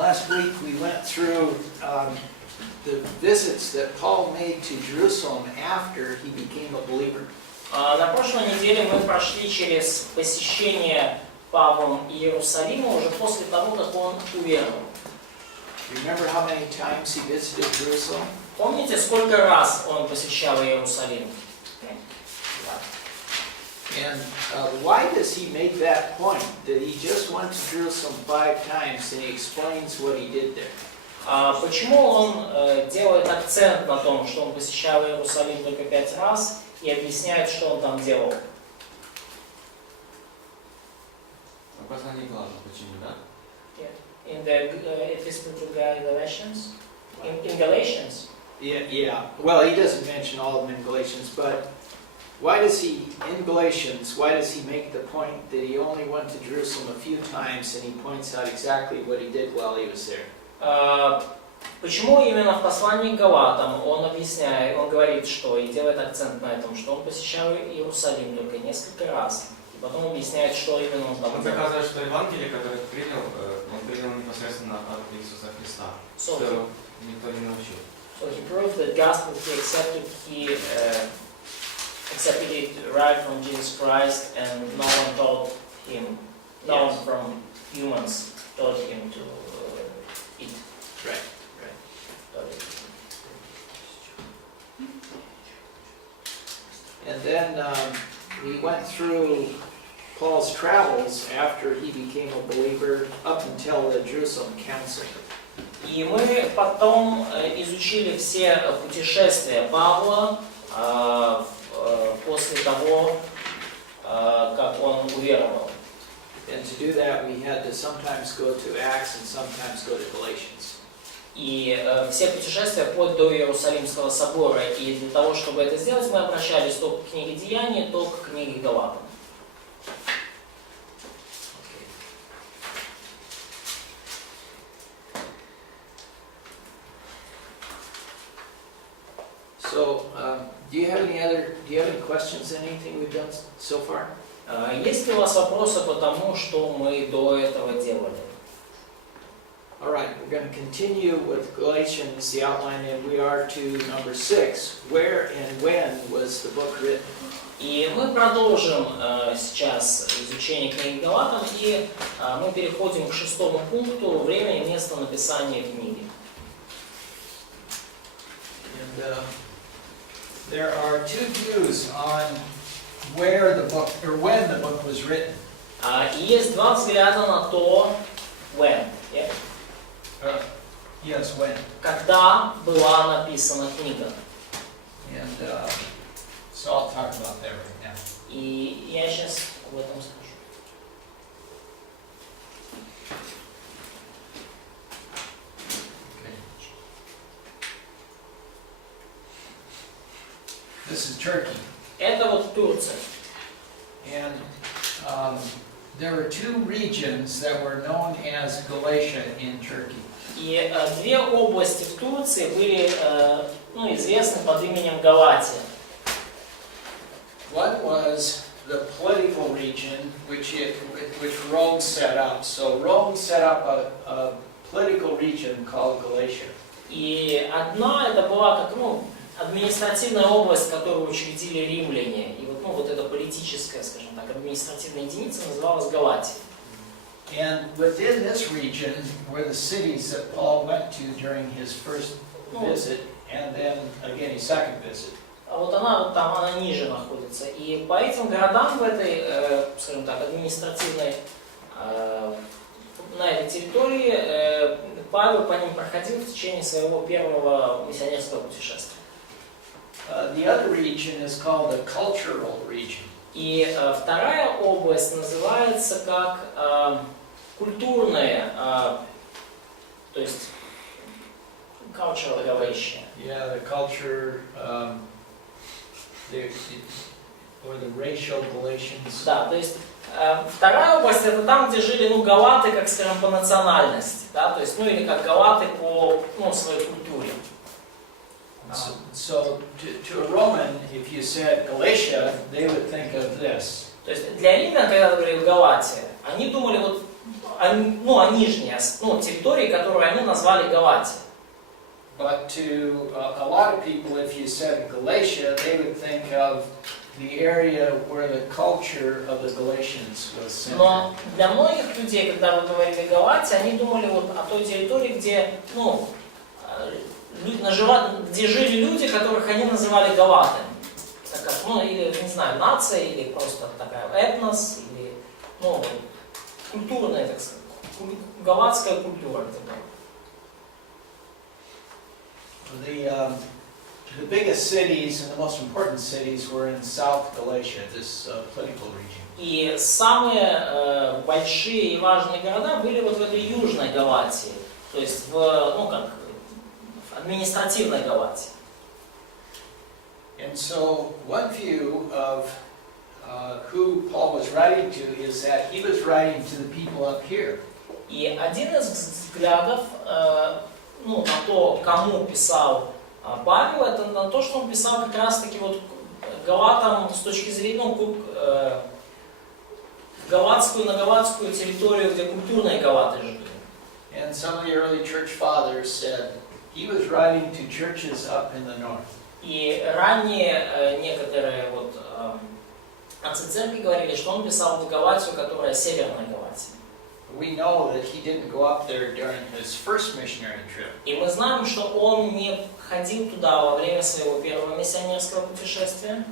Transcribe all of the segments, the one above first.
Last week we went through the visits that Paul made to Jerusalem after he became a believer. На прошлой неделе мы прошли через посещение Павлом Иерусалима уже после того, как он уверовал. Remember how many times he visited Jerusalem? Помните, сколько раз он посещал Иерусалим? And why does he make that point that he just went to Jerusalem 5 times and he explains what he did there? Почему он делает акцент на том, что он посещал Иерусалим только 5 раз и объясняет, что он там делал? Послание главное, почему, да? In the Epistle to Galatians? In Galatians? Yeah. Well, he doesn't mention all of them in Galatians, but why does he make the point that he only went to Jerusalem a few times and he points out exactly what he did while he was there? Почему именно в послании к Галатам он объясняет, он говорит, что и делает акцент на этом, что он посещал Иерусалим только несколько раз, и потом объясняет, что именно он там делал. Он доказывает, что Евангелие, которое он принял непосредственно от Иисуса Христа, что никто не научил. So he proved that gospel he accepted it right from Jesus Christ, and no one taught him, no one from humans taught him to eat. Right. And then we went through Paul's travels after he became a believer up until the Jerusalem Council. И мы потом изучили все путешествия Павла после того, как он уверовал. And to do that, we had to sometimes go to Acts and sometimes go to Galatians. И все путешествия вплоть до Иерусалимского собора. И для того, чтобы это сделать, мы обращались то к книге Деяний, то к книге Галатам. So, do you have any questions on anything we've done so far? Есть ли у вас вопросы по тому, что мы до этого делали? All right, we're going to continue with Galatians, the outline, and we are to number 6. Where and when was the book written? И мы продолжим сейчас изучение книги Галатам, и мы переходим к 6-му пункту «Время и место написания книги». And there are two views on where the book, or when the book was written. И есть два взгляда на то, when, yeah? Yes, when. Когда была написана книга. And so I'll talk about that right now. И я сейчас об этом скажу. This is Turkey. Это вот Турция. And there were two regions that were known as Galatia in Turkey. И две области в Турции были известны под именем Галатия. One was the political region which Rome set up. So Rome set up a political region called Galatia. И одна это была как административная область, которую учредили римляне. И вот эта политическая, скажем так, административная единица называлась Галатия. And within this region were the cities that Paul went to during his first visit, and then again his second visit. А вот она ниже находится. И по этим городам в этой, скажем так, административной, на этой территории Павел по ним проходил в течение своего первого миссионерского путешествия. The other region is called the cultural region. И вторая область называется как культурная, то есть cultural Galatia. Yeah, the culture, or the racial Galatians. Да, то есть вторая область это там, где жили галаты, как скажем, по национальности, да, то есть или как галаты по своей культуре. So to a Roman, if you said Galatia, they would think of this. То есть для римлян, когда говорили Галатия, они думали нижние, территории, которую они назвали Галатией. But to a lot of people, if you said Galatia, they would think of the area where the culture of the Galatians was centered. Но для многих людей, когда вы говорили Галатия, они думали вот о той территории, где, где жили люди, которых они называли галатами. Так как, или, не знаю, нация, или просто такая этнос, или, культурная, так сказать, галатская культура. The biggest cities and the most important cities were in South Galatia, this political region. И самые большие и важные города были вот в этой южной Галатии, то есть в административной Галатии. And so one view of who Paul was writing to is that he was writing to the people up here. И один из взглядов на то, кому писал Павел, это на то, что он писал как раз-таки вот галатам с точки зрения, на галатскую территорию, где культурные галаты жили. And some of the early church fathers said he was writing to churches up in the north. И ранее некоторые отцы церкви говорили, что он писал в Галатию, которая северная Галатия. We know that he didn't go up there during his first missionary trip. И мы знаем, что он не ходил туда во время своего первого миссионерского путешествия.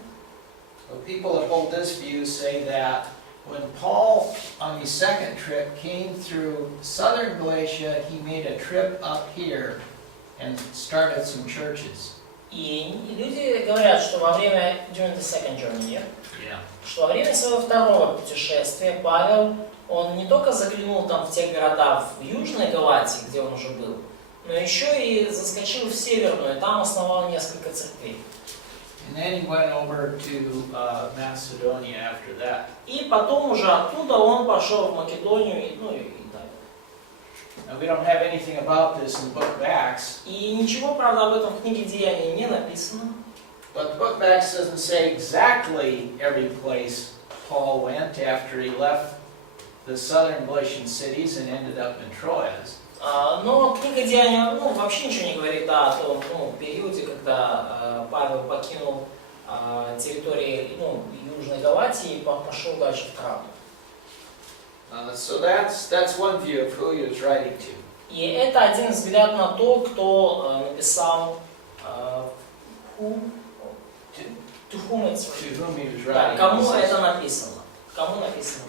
People that hold this view say that when Paul, on his second trip, came through southern Galatia, he made a trip up here and started some churches. И люди говорят, что во время during the second journey, Yeah. что во время своего второго путешествия Павел, он не только заглянул там в те города в Южной Галатии, где он уже был, но еще и заскочил в Северную, и там основал несколько церквей. And then he went over to Macedonia after that. И потом уже оттуда он пошел в Македонию и далее. Now, we don't have anything about this in the book of Acts. И ничего, правда, об этом в книге Деяний не написано. But the book of Acts doesn't say exactly every place Paul went after he left the southern Galatian cities and ended up in Troas. Но книга Деяний вообще ничего не говорит о том периоде, когда Павел покинул территории Южной Галатии и пошел дальше в Троаду. So that's one view of who he was writing to. И это один взгляд на то, кто написал to whom it's To whom he was да, writing. кому это написано. Кому написано.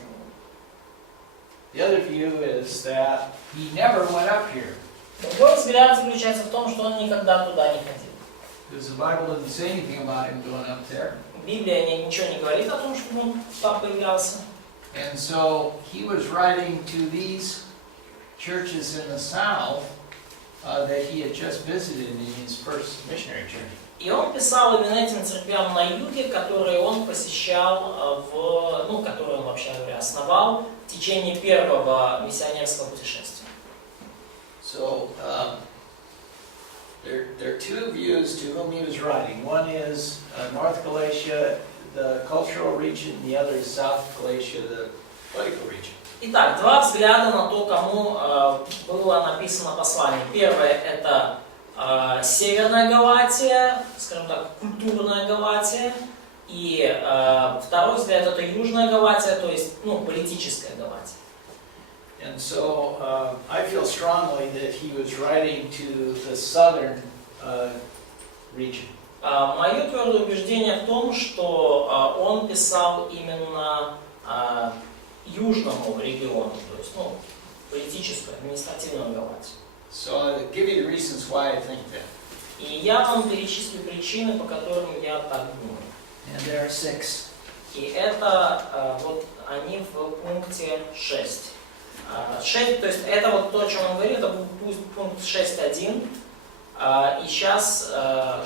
The other view is that he never went up here. Другой взгляд заключается в том, что он никогда туда не ходил. Because the Bible doesn't say anything about him going up there. Библия ничего не говорит о том, что он там появлялся. And so he was writing to these churches in the south that he had just visited in his first missionary journey. И он писал именно этим церквям на юге, которые он посещал, которые он, вообще говоря, основал в течение первого миссионерского путешествия. So there are two views to whom he was writing. One is North Galatia, the cultural region, the other is South Galatia, the political region. Итак, два взгляда на то, кому было написано послание. Первое – это Северная Галатия, скажем так, культурная Галатия. И второй взгляд – это Южная Галатия, то есть политическая Галатия. And so I feel strongly that he was writing to the southern region. Мое твердое убеждение в том, что он писал именно южному региону, то есть политическую, административную Галатию. So I'll give you the reasons why I think that. И я вам перечислю причины, по которым я так думаю. And there are 6. И это они в пункте 6. 6, то есть это вот то, о чем он говорит, это пункт 6.1. И сейчас 6.2.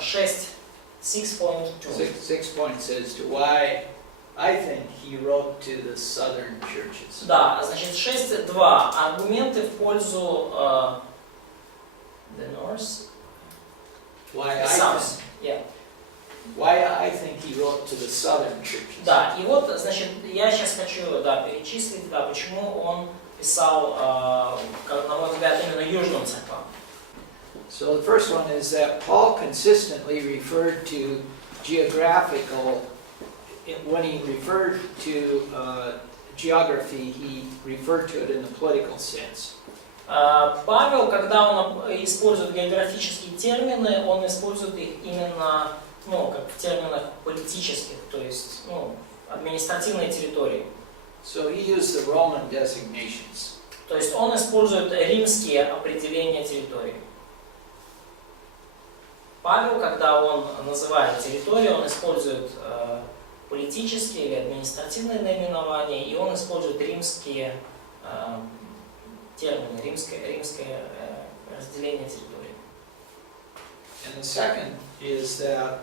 6 points as to why I think he wrote to the southern churches. Да, значит 6.2. Аргументы в пользу the north. Why The I south. think, Yeah. why I think he wrote to the southern churches. Да, и вот, значит, я сейчас хочу перечислить, почему он писал, на мой взгляд, именно южным церквам. So the first one is that Paul consistently referred to geographical, when he referred to geography, he referred to it in the political sense. Павел, когда он использует географические термины, он использует их именно, как в терминах политических, то есть, административной территории. So he used the Roman designations. То есть он использует римские определения территории. Павел, когда он называет территорию, он использует политические или административные наименования, и он использует римские термины, римское разделение территории. And the second is that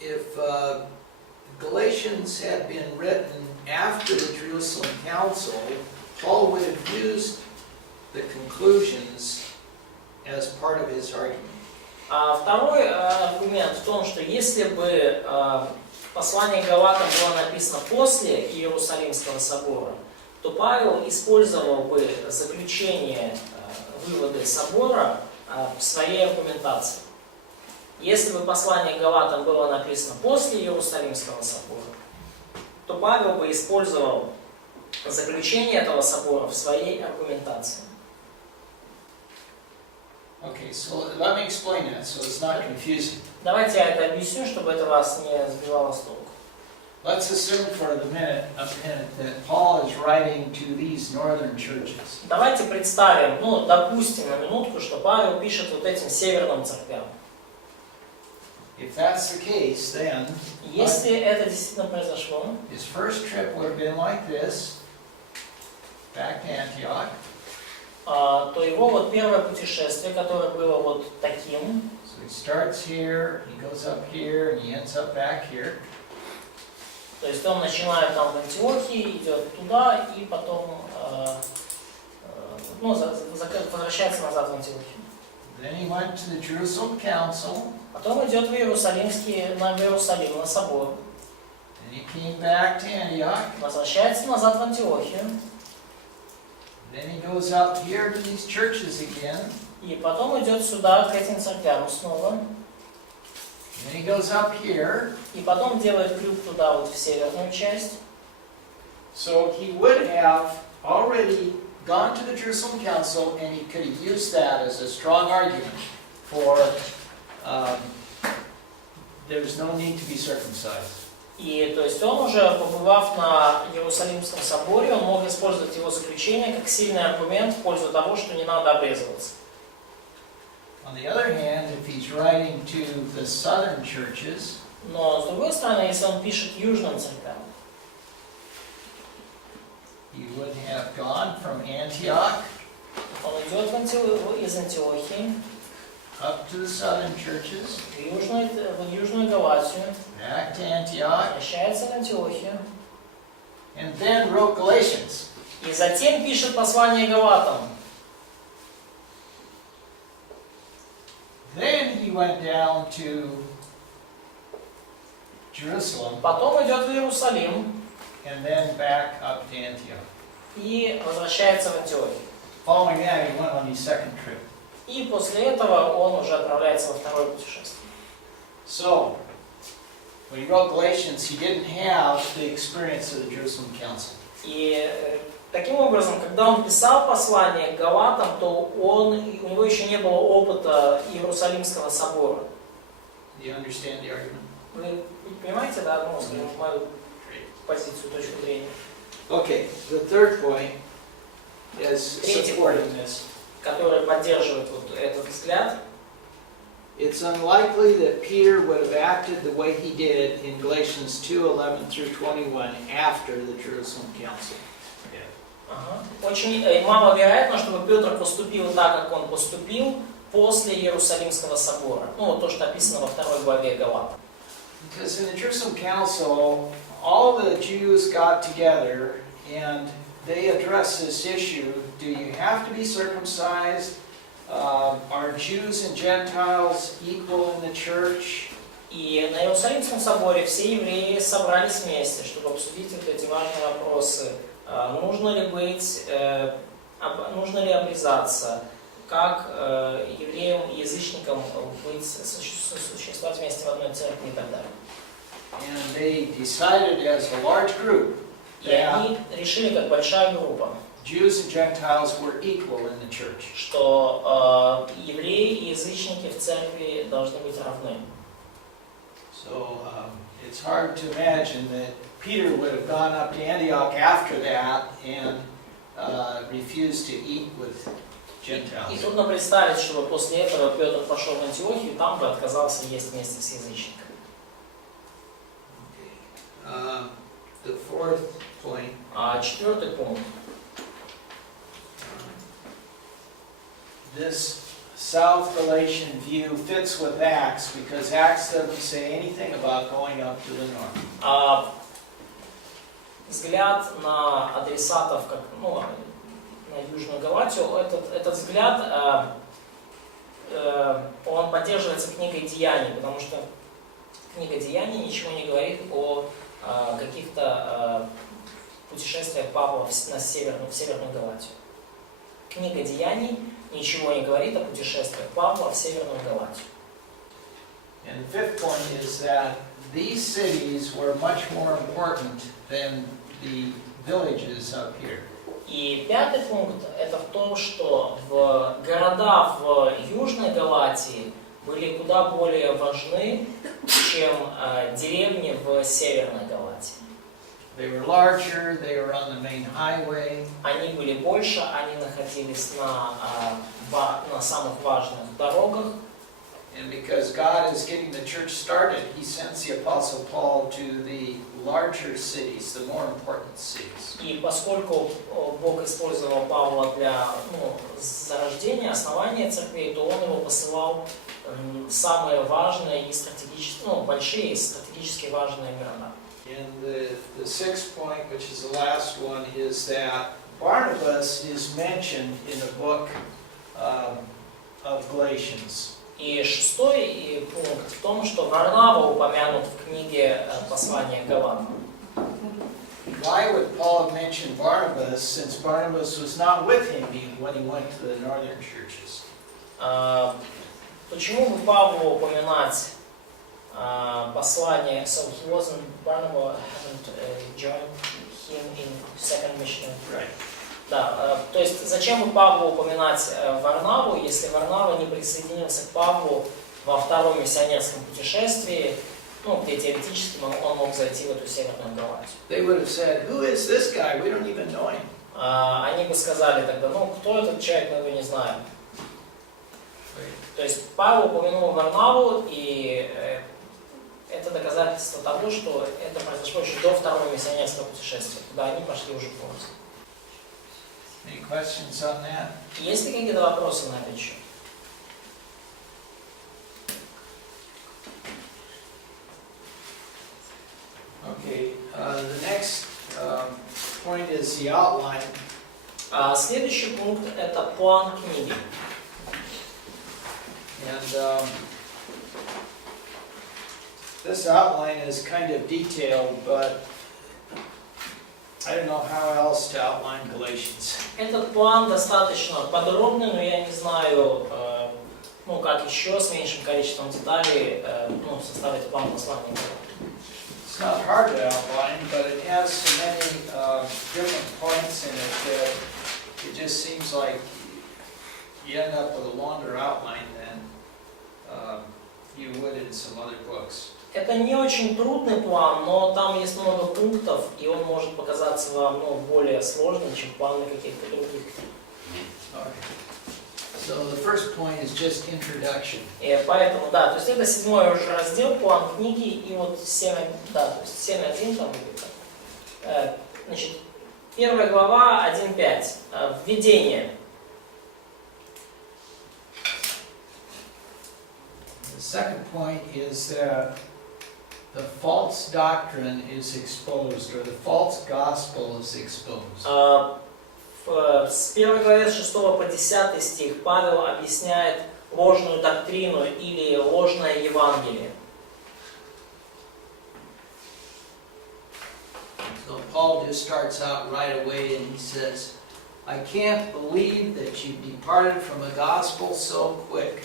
if Galatians had been written after the Jerusalem Council, Paul would have used the conclusions as part of his argument. Второй аргумент в том, что если бы послание Галатам было написано после Иерусалимского собора, то Павел использовал бы заключение, выводы собора в своей аргументации. Если бы послание Галатам было написано после Иерусалимского собора, то Павел бы использовал заключение этого собора в своей аргументации. Okay, so let me explain that so it's not confusing. Давайте я это объясню, чтобы это вас не сбивало с толку. Let's assume for a minute that Paul is writing to these northern churches. Давайте представим, допустим на минутку, что Павел пишет вот этим северным церквям. If that's the case, then Если это действительно произошло, his first trip would have been like this, back to Antioch. То его вот первое путешествие, которое было вот таким. So he starts here, he goes up here, and he ends up back here. То есть он начинает там в Антиохии, идет туда и потом возвращается назад в Антиохию. Then he went to the Jerusalem Council. Потом идет в Иерусалим, на собор. And he came back to Antioch. Возвращается назад в Антиохию. Then he goes up here to these churches again. И потом идет сюда, к этим церквям снова. Then he goes up here. И потом делает крюк туда, вот в северную часть. So he would have already gone to the Jerusalem Council, and he could have used that as a strong argument for there's no need to be circumcised. И то есть он уже, побывав на Иерусалимском соборе, он мог использовать его заключение как сильный аргумент в пользу того, что не надо обрезываться. On the other hand, if he's writing to the southern churches, но с другой стороны, если он пишет южным церквям, he would have gone from Antioch, он идет из Антиохии, up to the southern churches, в Южную Галатию, back to Antioch, возвращается в Антиохию, and then wrote Galatians. и затем пишет послание Галатам. Then he went down to Jerusalem, Потом идет в Иерусалим and then back up to Antioch. и возвращается в Антиохию. Following that, he went on his second trip. И после этого он уже отправляется во второе путешествие. So, when he wrote Galatians, he didn't have the experience of the Jerusalem Council. И таким образом, когда он писал послание к Галатам, то у него еще не было опыта Иерусалимского собора. Do you understand the argument? Вы понимаете, да, мою позицию, точку зрения? Okay, the third point is Третий supporting point, this. который поддерживает вот этот взгляд. It's unlikely that Peter would have acted the way he did in Galatians 2:11 through 21 after the Jerusalem Council. Очень маловероятно, чтобы Петр поступил так, как он поступил после Иерусалимского собора. Вот то, что описано во 2 главе Галатам. Because in the Jerusalem Council, all the Jews got together and they addressed this issue. Do you have to be circumcised? Are Jews and Gentiles equal in the church? И на Иерусалимском соборе все евреи собрались вместе, чтобы обсудить вот эти важные вопросы. Нужно ли обрезаться, как евреям и язычникам существовать вместе в одной церкви и так далее. And they decided as a large group И они решили, как большая группа, Jews and Gentiles were equal in the church. что евреи и язычники в церкви должны быть равны. So it's hard to imagine that Peter would have gone up to Antioch after that and refused to eat with И Gentiles. трудно представить, чтобы после этого Петр пошел в Антиохию и там бы отказался есть вместе с язычниками. The fourth point. Четвертый пункт. This South Galatian view fits with Acts because Acts doesn't say anything about going up to the north. Взгляд на адресатов, как, на Южную Галатию, этот взгляд, он поддерживается книгой Деяний, потому что книга Деяний ничего не говорит о каких-то путешествиях Павла в Северную Галатию. Книга Деяний ничего не говорит о путешествиях Павла в Северную Галатию. And the fifth point is that these cities were much more important than the villages up here. И пятый пункт – это в том, что города в Южной Галатии были куда более важны, чем деревни в Северной Галатии. They were larger, they were on the main highway. Они были больше, они находились на самых важных дорогах. And because God is getting the church started, He sends the Apostle Paul to the larger cities, the more important cities. И поскольку Бог использовал Павла для зарождения, основания церквей, то Он его посылал самые важные и стратегически, большие и стратегически важные города. And the sixth point, which is the last one, is that Barnabas is mentioned in the book of Galatians. И шестой пункт в том, что Варнава упомянут в книге послания Галатам. Why would Paul mention Barnabas, since Barnabas was not with him when he went to the northern churches? Почему бы Павлу упоминать послание? So he wasn't, Barnabas hadn't joined him in second mission. Right. Да, то есть зачем бы Павлу упоминать Варнаву, если Варнава не присоединился к Павлу во втором миссионерском путешествии, где теоретически он мог зайти в эту Северную Галатию. They would have said, "Who is this guy? We don't even know him." Они бы сказали тогда, кто этот человек, мы его не знаем. То есть Павел упомянул Варнаву, и это доказательство того, что это произошло еще до второго миссионерского путешествия, куда они пошли уже полностью. Any questions on that? Есть ли какие-то вопросы на это еще? Okay. The next point is the outline. Следующий пункт – это план книги. And this outline is kind of detailed, but I don't know how else to outline Galatians. Этот план достаточно подробный, но я не знаю, как еще с меньшим количеством деталей составить план послания. It's not hard to outline, but it has so many different points in it that it just seems like you end up with a longer outline than you would in some other books. Это не очень трудный план, но там есть много пунктов, и он может показаться вам более сложным, чем планы каких-то других. So the first point is just introduction. И поэтому, то есть это 7-й уже раздел, план книги, и вот 7.1 там будет. Значит, 1 глава, 1.5. Введение. The second point is that the false doctrine is exposed, or the false gospel is exposed. С 1 главы с 6 по 10 стих Павел объясняет ложную доктрину или ложное Евангелие. just starts out right away and he says, I can't believe that you departed from the gospel so quick.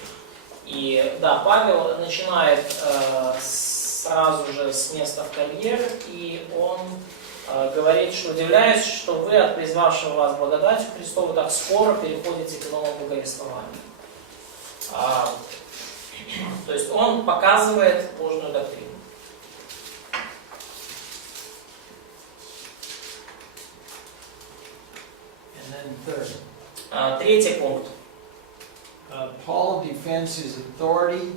И да, Павел начинает сразу же с места в карьер, и он говорит, что удивляюсь, что вы от призвавшего вас благодатью Христову так скоро переходите к новому благовествованию. То есть он показывает ложную доктрину. And then third, Третий пункт. Paul defends his authority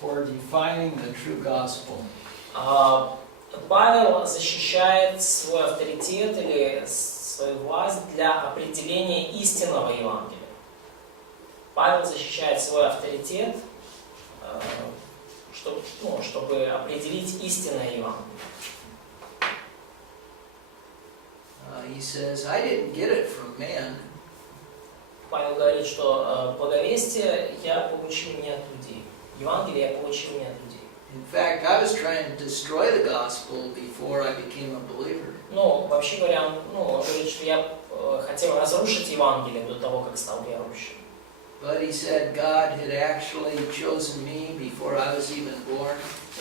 for defining the true gospel. Павел защищает свой авторитет или свою власть для определения истинного Евангелия. Павел защищает свой авторитет, чтобы определить истинное Евангелие. He says, I didn't get it from men. Павел говорит, что благовестие я получил не от людей. Евангелие я получил не от людей. In fact, I was trying to destroy the gospel before I became a believer. Ну, вообще говоря, он говорит, что я хотел разрушить Евангелие до того, как стал верующим. But he said God had actually chosen me before I was even born.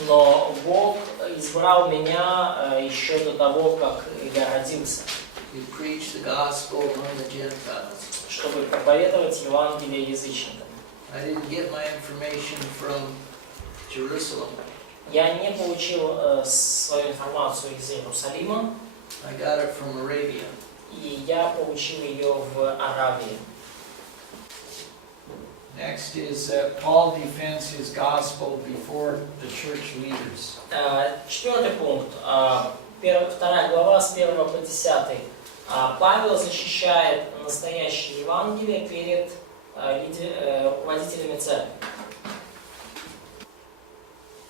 Но Бог избрал меня еще до того, как я родился, To preach the gospel among the Gentiles. чтобы проповедовать Евангелие язычникам. I didn't get my information from Jerusalem. Я не получил свою информацию из Иерусалима, I got it from Arabia. и я получил ее в Аравии. Next is that Paul defends his gospel before the church leaders. Четвертый пункт. 2 глава с 1 по 10. Павел защищает настоящее Евангелие перед руководителями церкви.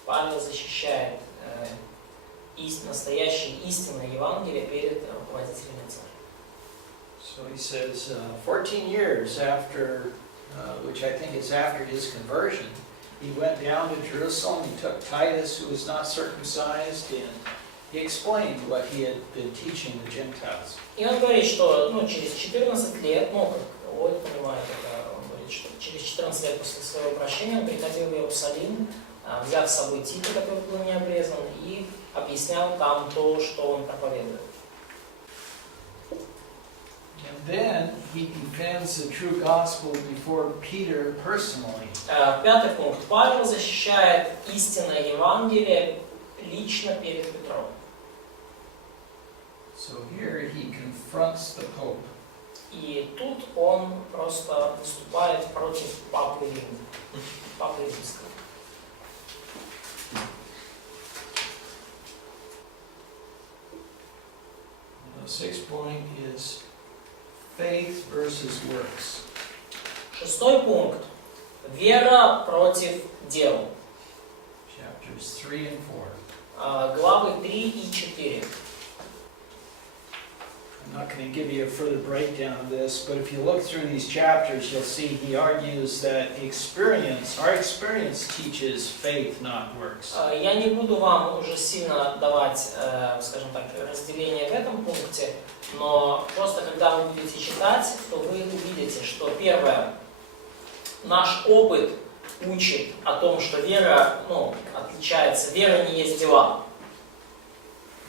Павел защищает настоящее истинное Евангелие перед руководителями церкви. So he says, 14 years after, which I think is after his conversion, he went down to Jerusalem, he took Titus, who was not circumcised, and he explained what he had been teaching the Gentiles. И он говорит, что через 14 лет, как Ллойд понимает это, он говорит, что через 14 лет после своего прощения он приходил в Иерусалим, взяв с собой Тита, который был не обрезан, и объяснял там то, что он проповедует. And then he defends the true gospel before Peter personally. Пятый пункт. Павел защищает истинное Евангелие лично перед Петром. So here he confronts the Pope. И тут он просто выступает против Папы Римского. The sixth point is faith versus works. Шестой пункт. Вера против дел. Chapters 3 and 4. Главы 3 и 4. I'm not going to give you a further breakdown of this, but if you look through these chapters, you'll see he argues that our experience teaches faith, not works. Я не буду вам уже сильно давать, скажем так, разделение в этом пункте, но просто когда вы будете читать, то вы увидите, что первое, наш опыт учит о том, что вера, отличается, вера не есть дела.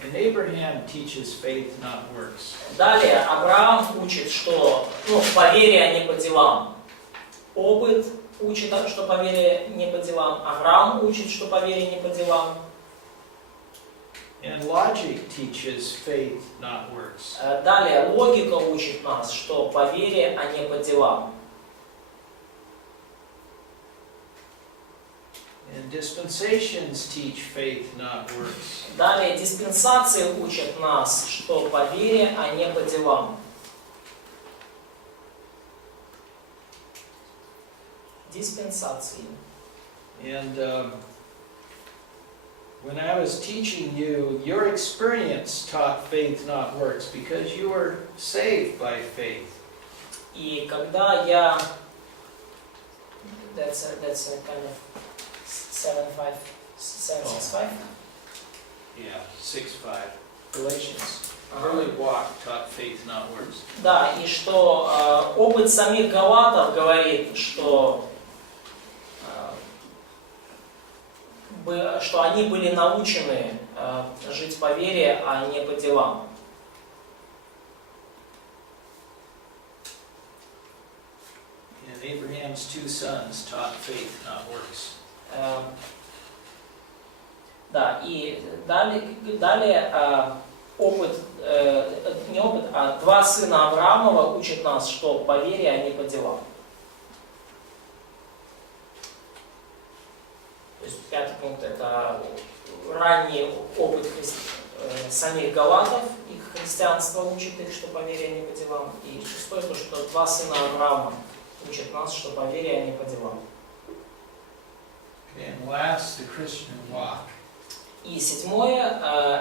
And Abraham teaches faith, not works. Далее Авраам учит, что по вере, а не по делам. Опыт учит, что по вере не по делам. Авраам учит, что по вере не по делам. And logic teaches faith, not works. Далее логика учит нас, что по вере, а не по делам. And dispensations teach faith, not works. Далее диспенсации учат нас, что по вере, а не по делам. Диспенсации. And when I was teaching you, your experience taught faith, not works, because you were saved by faith. И когда я... That's a kind of 765? Yeah, 6:5. Galatians. early walk taught faith, not words. Да, и что опыт самих галатов говорит, что они были научены жить по вере, а не по делам. And Abraham's 2 sons taught faith, not works. Да, и далее опыт, не опыт, а 2 сына Авраамова учат нас, что по вере, а не по делам. То есть 5-й пункт — это ранний опыт самих галатов, их христианство учит их, что по вере, а не по делам. И 6-й — то, что 2 сына Авраама учат нас, что по вере, а не по делам. Okay, and last, the Christian walk. И 7-е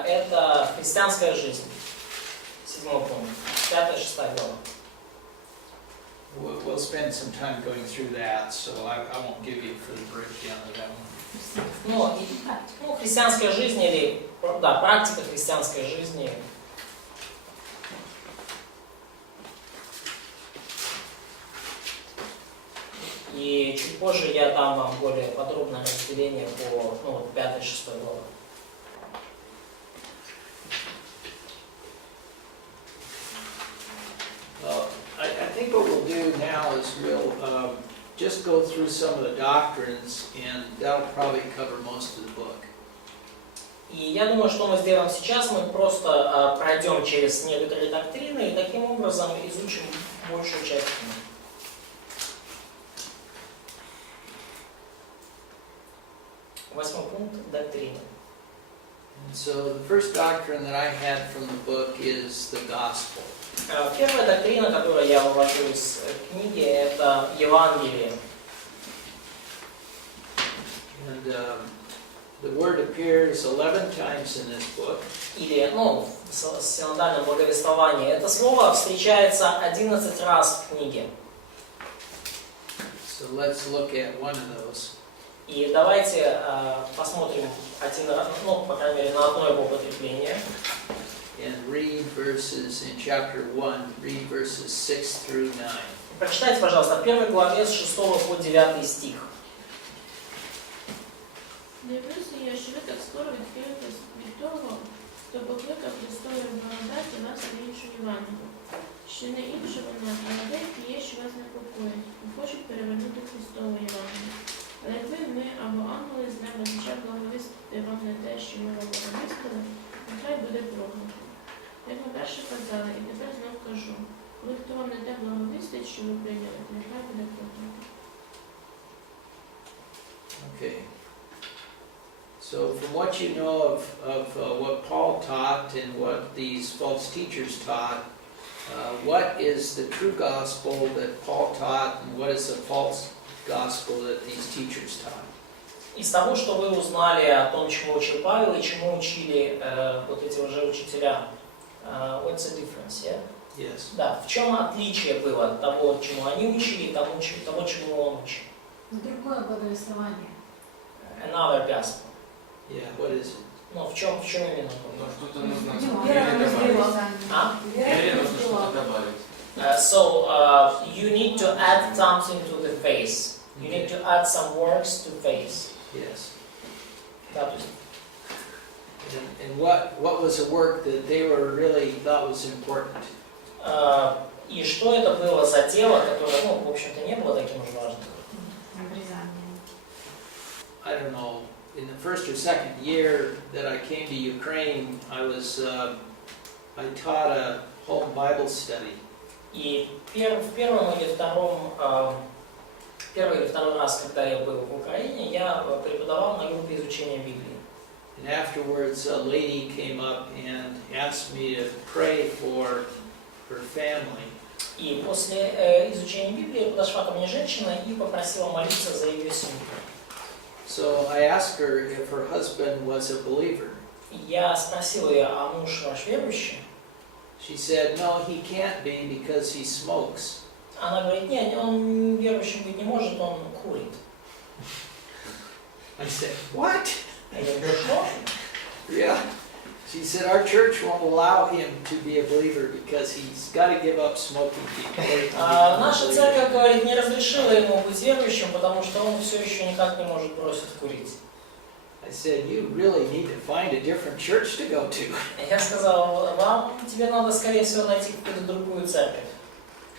это христианская жизнь. 7-й пункт. 5-6 глава. We'll spend some time going through that, so I won't give you for the breakdown of that one. Ну, христианская жизнь или, да, практика христианской жизни. И чуть позже я дам вам более подробное разделение по 5-6 главам. Well, I think what we'll do now is we'll just go through some of the doctrines, and that'll probably cover most of the book. И я думаю, что мы сделаем сейчас, мы просто пройдем через некоторые доктрины и таким образом изучим большую часть книги. Восьмой пункт — доктрина. And so the first doctrine that I had from the book is the gospel. Первая доктрина, которую я вывожу из книги, это Евангелие. And the word appears 11 times in this book. Или, в синодальном благовествовании. Это слово встречается 11 раз в книге. So let's look at one of those. И давайте посмотрим один раз, по крайней мере, на одно его употребление. And read verses in chapter 1, read verses 6 through 9. Прочитайте, пожалуйста, в 1 главе с 6 по 9 стих. Дивлюся я, що ви так скоро відхилитесь від того, хто покликав Христової благодаті вас в іншу Євангелію. Що не інше вона, а деякі є, що вас непокоїть, і хочуть перевернути Христову Євангелію. Але якби ми або ангели з неба почав благовістити вам не те, що ми вам благовістили, нехай буде проклято. Як ми перше казали, і тепер знов кажу, коли хто вам не те благовістить, що ви прийняли, нехай буде проклято. Okay. So from what you know of what Paul taught and what these false teachers taught, what is the true gospel that Paul taught and what is the false gospel that these teachers taught? Из того, что вы узнали о том, чему учил Павел и чему учили вот эти лжеучителя, what's the difference, yeah? Yes. Да, в чем отличие было от того, чему они учили, и того, чему он учил? Другое благовествование. Another gospel. Yeah, what is it? В чем именно? Что-то нужно Вера добавить. А? Вере нужно что-то добавить. So you need to add something to the faith. You need to add some works to faith. Yes. Да, то есть, And what was a work that they were really thought was important? и что это было за дело, которое, в общем-то, не было таким уж важным? Обрезание. I don't know. In the first or second year that I came to Ukraine, I taught a home Bible study. И в первый или второй раз, когда я был в Украине, я преподавал на группе изучения Библии. And afterwards, a lady came up and asked me to pray for her family. И после изучения Библии подошла ко мне женщина и попросила молиться за ее семью. So I asked her if her husband was a believer. Я спросил ее, а муж ваш верующий? She said, no, he can't be because he smokes. Она говорит, нет, он верующим быть не может, он курит. I said, what? Я говорю, что? Yeah. She said our church won't allow him to be a believer because he's got to give up smoking before he can become a Наша believer. церковь, говорит, не разрешила ему быть верующим, потому что он все еще никак не может бросить курить. I said, you really need to find a different church to go to. Я сказал, тебе надо, скорее всего, найти какую-то другую церковь,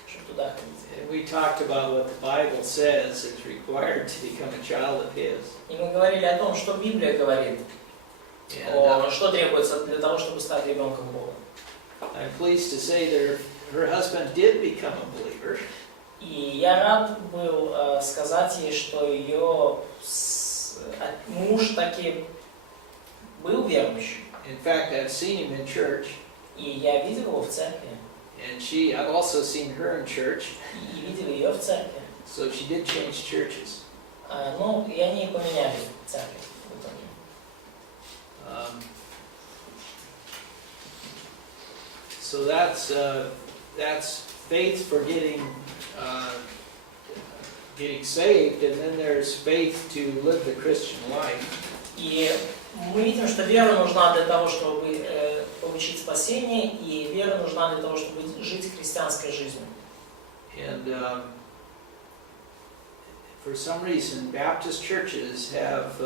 чтобы туда ходить. And we talked about what the Bible says is required to become a child of His. И мы говорили о том, что Библия говорит, And что требуется для того, чтобы стать ребенком Бога. I'm pleased to say that her husband did become a believer. И я рад был сказать ей, что ее муж таки был верующим. In fact, I've seen him in church. И я видел его в церкви. And I've also seen her in church. И видел ее в церкви. So she did change churches. Ну, и они поменяли церковь в итоге. So that's faith for getting saved, and then there's faith to live the Christian life. И мы видим, что вера нужна для того, чтобы получить спасение, и вера нужна для того, чтобы жить христианской жизнью. And for some reason, Baptist churches have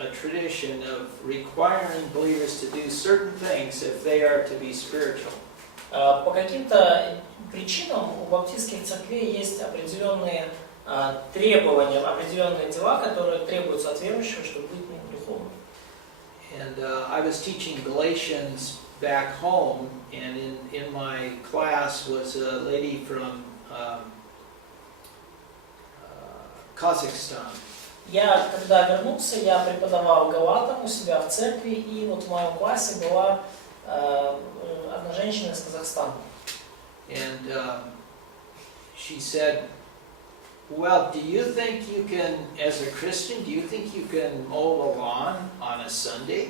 a tradition of requiring believers to do certain things if they are to be spiritual. По каким-то причинам у баптистских церквей есть определенные требования, определенные дела, которые требуются от верующего, чтобы быть духовным. And I was teaching Galatians back home, and in my class was a lady from Kazakhstan. Я, когда вернулся, я преподавал галатам у себя в церкви, и вот в моем классе была одна женщина из Казахстана. And she said, well, do you think you can, as a Christian, do you think you can mow the lawn on a Sunday?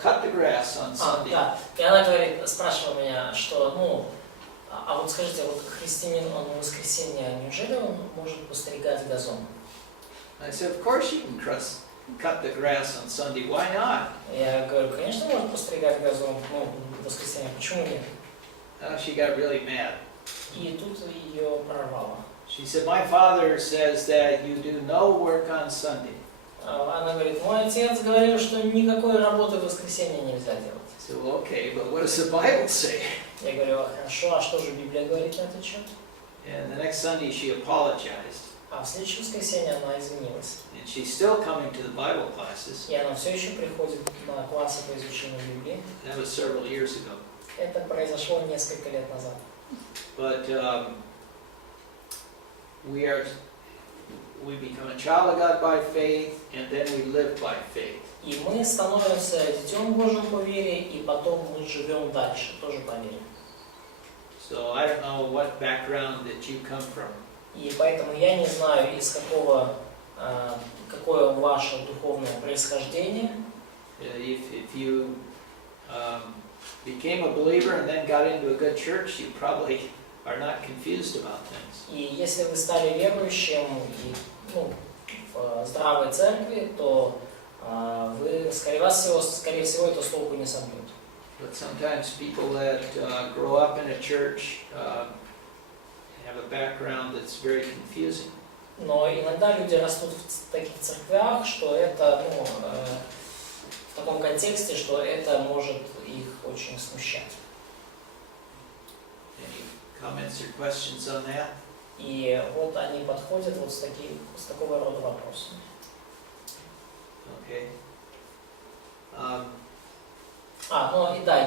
Cut the grass on Sunday. Да. И она говорит, спрашивала меня, что, а вот скажите, вот христианин, он в воскресенье, неужели он может постригать газон? I said, of course you can cut the grass on Sunday. Why not? Я говорю, конечно, может постригать газон, в воскресенье, почему нет? She got really mad. И тут ее прорвало. She said, my father says that you do no work on Sunday. Она говорит, мой отец говорил, что никакой работы в воскресенье нельзя делать. I said, well, okay, but what does the Bible say? Я говорю, хорошо, а что же Библия говорит на этот счет? And the next Sunday she apologized. А в следующее воскресенье она извинилась. And she's still coming to the Bible classes. И она все еще приходит на классы по изучению Библии. That was several years ago. Это произошло несколько лет назад. But we become a child of God by faith, and then we live by faith. И мы становимся детем Божьим по вере, и потом мы живем дальше, тоже по вере. So I don't know what background that you come from. И поэтому я не знаю, из какое ваше духовное происхождение. If you became a believer and then got into a good church, you probably are not confused about things. И если вы стали верующим и в здравой церкви, то вы, скорее всего, это с толку не собьет. But sometimes people that grow up in a church have a background that's very confusing. Но иногда люди растут в таких церквях, что это, в таком контексте, что это может их очень смущать. Any comments or questions on that? И вот они подходят вот с такого рода вопросами. Okay.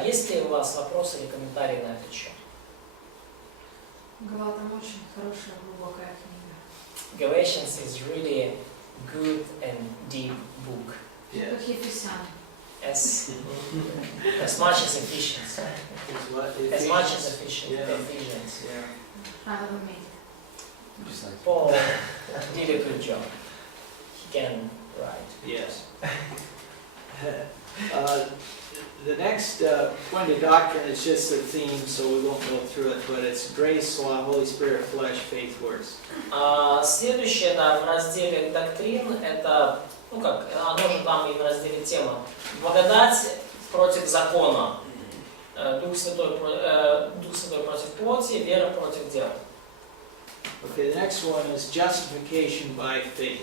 Есть ли у вас вопросы или комментарии на этот счет? Галатам очень хорошая, глубокая книга. Galatians is really good and deep book. Yeah. Как Ефесян. As much as Ephesians. As much as Ephesians. Yeah. Надо уметь. Paul did a good job. He can write. Yes. The next point of doctrine is just a theme, so we won't go through it, but it's grace, law, Holy Spirit, flesh, faith, works. Следующее, в разделе доктрин, это, оно же там и в разделе тема. Благодать против закона. Дух Святой против плоти, вера против дел. Okay, the next one is justification by faith.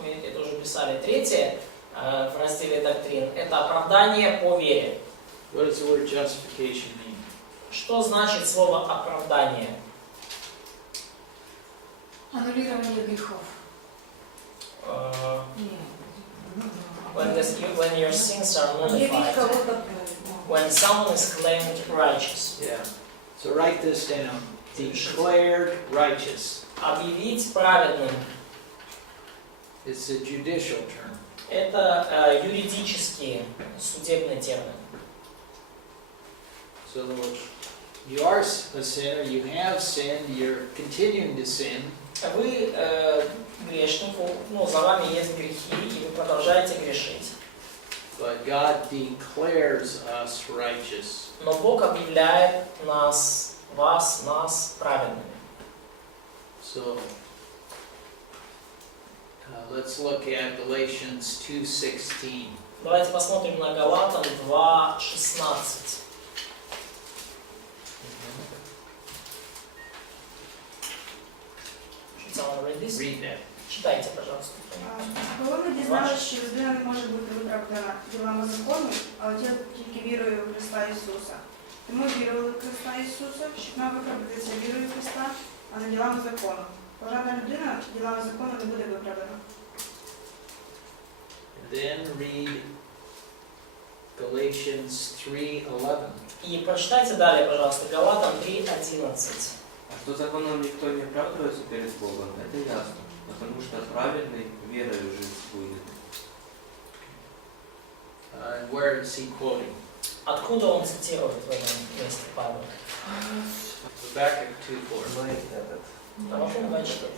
Мы это уже писали. Третье в разделе доктрин – это оправдание по вере. What does the word justification mean? Что значит слово оправдание? Аннулирование грехов. When your sins are nullified, when someone is claimed righteous. Yeah. So write this down. Declared righteous. Объявить праведным. It's a judicial term. Это юридический, судебный термин. So you are a sinner, you have sinned, you're continuing to sin. Вы грешник, за вами есть грехи, и вы продолжаете грешить. But God declares us righteous. Но Бог объявляет нас праведными. So let's look at Galatians 2:16. Давайте посмотрим на Галатам 2:16. Read that. Читайте, пожалуйста. Коли ми дізналися, що людина не може бути виправдана ділами закону, але тільки вірою в Христа Ісуса. І ми вірували в Христа Ісуса, щоб нам виправдатися вірою в Христа, а не ділами закону. Бо жодна людина ділами закону не буде виправдана. Then read Galatians 3:11. И прочитайте далее, пожалуйста, Галатам 3:11. А что законом никто не оправдывается перед Богом, это ясно, потому что праведный верою жить будет. Where is he quoting? Откуда он цитирует в этом месте Павла? Habakkuk 2:4. Давайте давай читать.